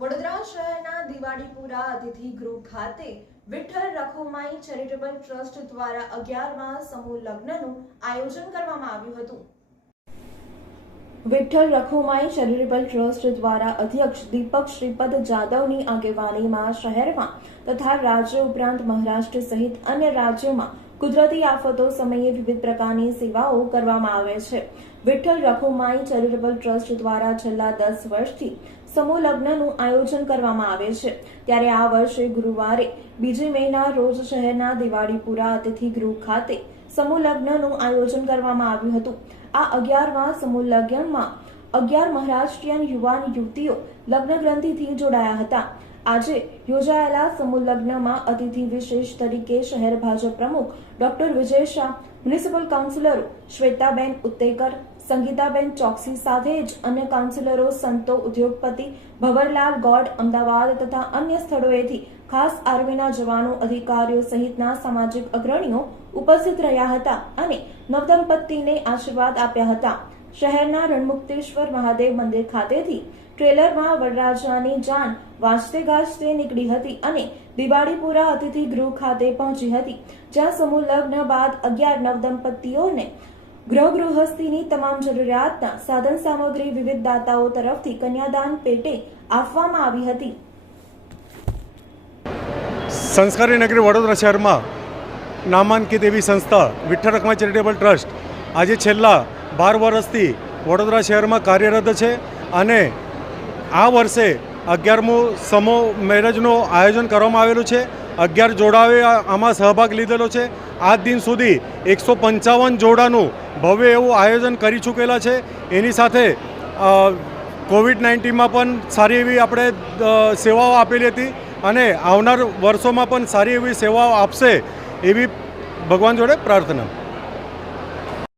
વડોદરા શહેરના દિવાળીપુરા અતિથિ ગૃહ ખાતે વિઠ્ઠલ રખુમાઈ ચેરિટેબલ ટ્રસ્ટ દ્વારા 11મા સમૂહ લગ્નનું આયોજન કરવામાં આવ્યું હતું। વિઠ્ઠલ રખુમાઈ ચેરિટેબલ ટ્રસ્ટ દ્વારા અધ્યક્ષ દીપક શ્રીપદ જાદવની આગેવાનીમાં શહેરમાં તથા રાજ્ય ઉપરાંત મહારાષ્ટ્ર સહિત અન્ય રાજ્યોમાં કુદરતી આફતો સમયે વિવિધ પ્રકારની સેવાઓ કરવામાં આવે છે। વિઠ્ઠલ રખુમાઈ ચેરિટેબલ ટ્રસ્ટ દ્વારા છેલ્લા 10 વર્ષથી સમૂહ લગ્નનું આયોજન કરવામાં આવે છે। ત્યારે આ વર્ષે ગુરુવારે 2 મેના રોજ શહેરના દિવાળીપુરા અતિથિ ગૃહ ખાતે સમૂહ લગ્નનું આયોજન કરવામાં આવ્યું હતું। આ 11મા સમૂહ લગ્નમાં 11 મહારાષ્ટ્રીયન યુવાન યુવતીઓ લગ્ન ગ્રંથિથી જોડાયા હતા। આજે યોજાયેલા સમૂહ લગ્નમાં અતિથિ વિશેષ તરીકે શહેર ભાજપ પ્રમુખ ડોક્ટર વિજય શાહ, મ્યુનિસિપલ કાઉન્સિલરો શ્વેતાબેન ઉત્તેકર, સંગીતાબેન ચોકસી સાથે જ અન્ય કાઉન્સિલરો, સંતો, ઉદ્યોગપતિ ભવરલાલ ગોડ અમદાવાદ તથા અન્ય સ્થળોએથી ખાસ આર્મીના જવાનો, અધિકારીઓ સહિતના સામાજિક અગ્રણીઓ ઉપસ્થિત રહ્યા હતા અને નવદંપતિને આશીર્વાદ આપ્યા હતા। શહેરના રણમુક્તેશ્વર મહાદેવ મંદિર ખાતેથી ટ્રેલરમાં વરરાજાની જાન વાજતે ગાજતે નીકળી હતી અને દિવાળીપુરા અતિથિ ગૃહ ખાતે પહોંચી હતી, જ્યાં સમૂહ લગ્ન બાદ 11 નવદંપતિઓને ગૃહસ્થીની તમામ જરૂરિયાતના સાધન સામગ્રી વિવિધ દાતાઓ તરફથી કન્યાદાન પેટે આપવામાં આવી હતી। સંસ્કારી નગરી વડોદરા શહેરમાં નામાંકિત એવી સંસ્થા વિઠ્ઠલ રખુમાઈ ચેરિટેબલ ટ્રસ્ટ આજે છેલ્લા 12 વર્ષથી વડોદરા શહેરમાં કાર્યરત છે અને આ વર્ષે 11મું સમૂહ મેરેજનું આયોજન કરવામાં આવેલું છે। 11 જોડાઓએ આમાં સહભાગ લીધેલો છે। આજ દિન સુધી 155 જોડાનું ભવ્ય એવું આયોજન કરી ચૂકેલા છે। એની સાથે COVID-19માં પણ સારી એવી આપણે સેવાઓ આપેલી હતી અને આવનાર વર્ષોમાં પણ સારી એવી સેવાઓ આપશે એવી ભગવાન જોડે પ્રાર્થના।